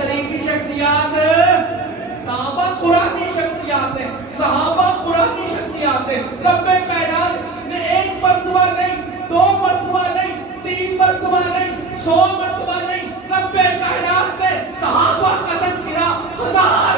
تاریخی شخصیات، صحابہ قرآنی شخصیات ہیں، صحابہ قرآنی شخصیات ہیں۔ رب کائنات نے ایک مرتبہ نہیں، دو مرتبہ نہیں، تین مرتبہ نہیں، 100 مرتبہ نہیں، رب کائنات نے صحابہ کا تذکرہ 1000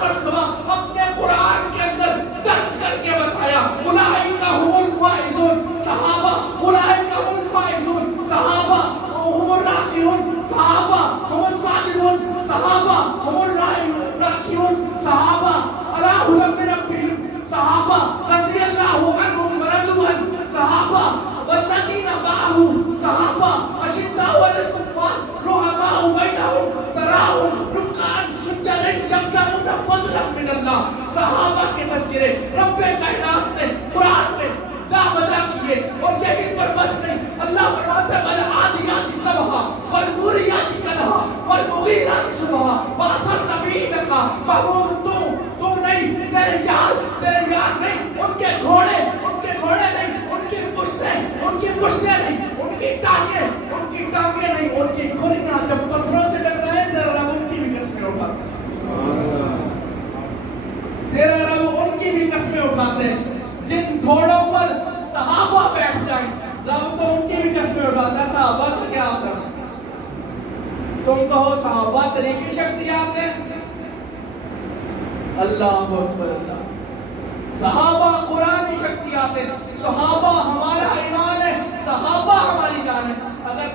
مرتبہ اپنے قرآن کے اندر درج کر کے بتایا۔ اولئک هم الفائزون، صحابہ اولئک هم الفائزون، صحابہ هم الراکعون، صحابہ هم الساجدون، صحابہ هم الراکعون، صحابہ علی هدی من ربہم، صحابہ رضی اللہ عنہم ورضوا عنہ، صحابہ والذین معہ، صحابہ اشداء علی الکفار رحماء بینہم تراہم رکعا سجدا یبتغون فضلا من اللہ۔ صحابہ کے تذکرے رب کائنات نے قرآن میں جا بجا کیے، اور یہی پر بس نہیں، اللہ فرماتا ہے والعادیات ضبحا والموریات قدحا والمغیرات صبحا وعصرن به نقا۔ محبوب تو نہیں، تیرے یار نہیں، ان کے گھوڑے نہیں، ان کی پشتیں نہیں، ان کی ٹانگیں نہیں، ان کی گھوڑیاں جب پتھروں سے ٹکرائیں تیرا رب ان کی بھی قسمیں اٹھاتا ہے۔ جن گھوڑوں پر صحابہ بیٹھ جائیں رب تو ان کی بھی قسمیں اٹھاتا ہے۔ صحابہ کا کیا آپ رہا؟ تم کہو صحابہ طریقی شخصیات ہیں، اللہ اکبر اللہ، صحابہ قرآنی شخصیات ہیں، صحابہ ہمارا ایمان ہے، صحابہ ہماری جان ہے۔ اگر